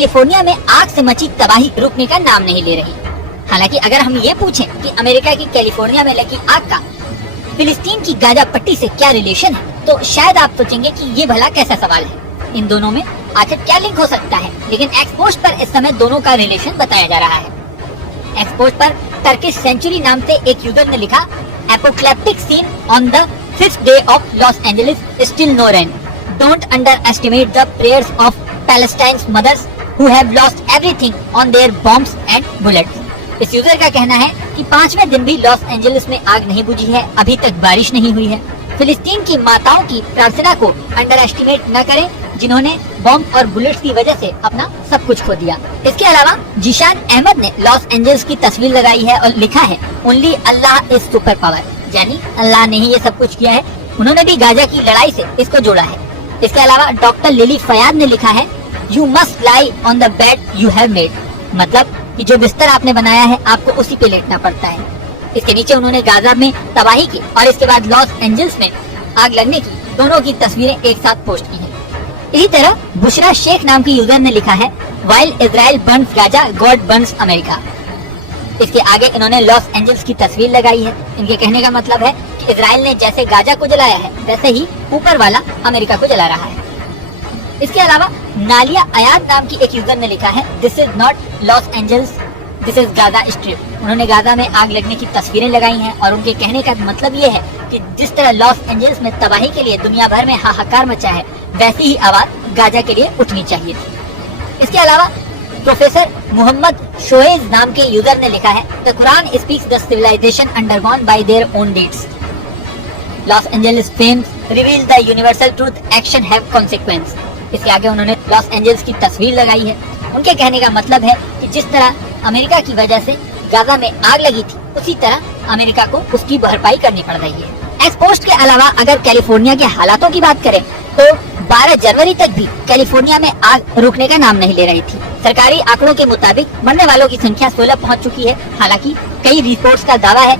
California में आग से मची तबाही रुकने का नाम नहीं ले रही। हालांकि अगर हम ये पूछें कि अमेरिका की कैलिफोर्निया में लगी आग का फिलिस्तीन की गाजा पट्टी से क्या रिलेशन है, तो शायद आप सोचेंगे कि ये भला कैसा सवाल है, इन दोनों में आखिर क्या लिंक हो सकता है। लेकिन एक्सपोस्ट पर इस समय दोनों का रिलेशन बताया जा रहा है। एक्सपोस्ट पर टर्किश सेंचुरी नाम से एक यूजर ने लिखा, apocalyptic scene on the 5th day of Los Angeles, still no rain, don't underestimate the prayers of Palestinians mothers who have lost everything on their bombs and bullets. इस user का कहना है कि 5वें दिन भी लॉस एंजलिस में आग नहीं बुझी है, अभी तक बारिश नहीं हुई है। फिलिस्तीन की माताओं की प्रार्थना को अंडर एस्टिमेट न करें, जिन्होंने बॉम्ब और बुलेट्स की वजह से अपना सब कुछ खो दिया। इसके अलावा जीशान अहमद ने लॉस एंजल्स की तस्वीर लगाई है और लिखा है, only Allah is super power, यानी अल्लाह ने ही ये सब कुछ किया है। उन्होंने भी गाजा की लड़ाई से इसको जोड़ा है। इसके अलावा डॉक्टर लिली फयाद ने लिखा है, you must lie on the bed you have made, मतलब कि जो बिस्तर आपने बनाया है आपको उसी पे लेटना पड़ता है। इसके नीचे उन्होंने गाजा में तबाही की और इसके बाद लॉस एंजल्स में आग लगने की दोनों की तस्वीरें एक साथ पोस्ट की है। इसी तरह बुशरा शेख नाम की यूजर ने लिखा है, while Israel Burns Gaza, God Burns America. इसके आगे इन्होंने लॉस एंजल्स की तस्वीर लगाई है। इनके कहने का मतलब है कि इजराइल ने जैसे गाजा को जलाया है, वैसे ही ऊपर वाला अमेरिका को जला रहा है। इसके अलावा नालिया अयाद नाम की एक यूजर ने लिखा है, this is not Los Angeles, this is Gaza strip. उन्होंने गाजा में आग लगने की तस्वीरें लगाई हैं और उनके कहने का मतलब ये है कि जिस तरह लॉस एंजल्स में तबाही के लिए दुनिया भर में हाहाकार मचा है, वैसी ही आवाज गाजा के लिए उठनी चाहिए थी। इसके अलावा प्रोफेसर मोहम्मद शोएज नाम के यूजर ने लिखा है, the Quran speaks the civilization undergone by their own deeds, Los Angeles fames reveal the universal truth, action have consequence. इसके आगे उन्होंने लॉस एंजल्स की तस्वीर लगाई है। उनके कहने का मतलब है कि जिस तरह अमेरिका की वजह से गाजा में आग लगी थी, उसी तरह अमेरिका को उसकी भरपाई करनी पड़ रही है। एक्सपोस्ट के अलावा अगर कैलिफोर्निया के हालातों की बात करें तो 12 जनवरी तक भी कैलिफोर्निया में आग रुकने का नाम नहीं ले रही थी। सरकारी आंकड़ों के मुताबिक मरने वालों की संख्या 16 पहुंच चुकी है। हालांकि कई रिपोर्ट्स का दावा है